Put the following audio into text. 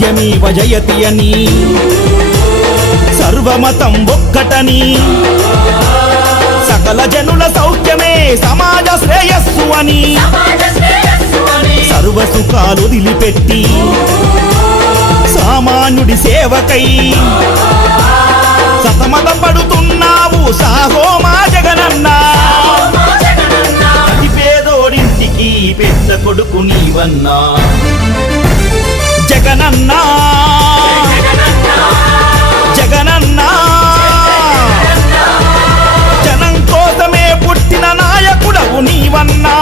సత్యమేవ జయతి అని సర్వమతం ఒక్కటని సకల జనుల సౌఖ్యమే సమాజ శ్రేయస్సు అని సర్వ సుఖాలు వదిలిపెట్టి సామాన్యుడి సేవకై సతమత పడుతున్నావు సాహో మా జగనన్నా అతి పేదోడింటికి పెద్ద కొడుకు నీవన్నా జగనన్నా జగనన్నా జనం కోసమే పుట్టిన నాయకుడవు నీవన్నా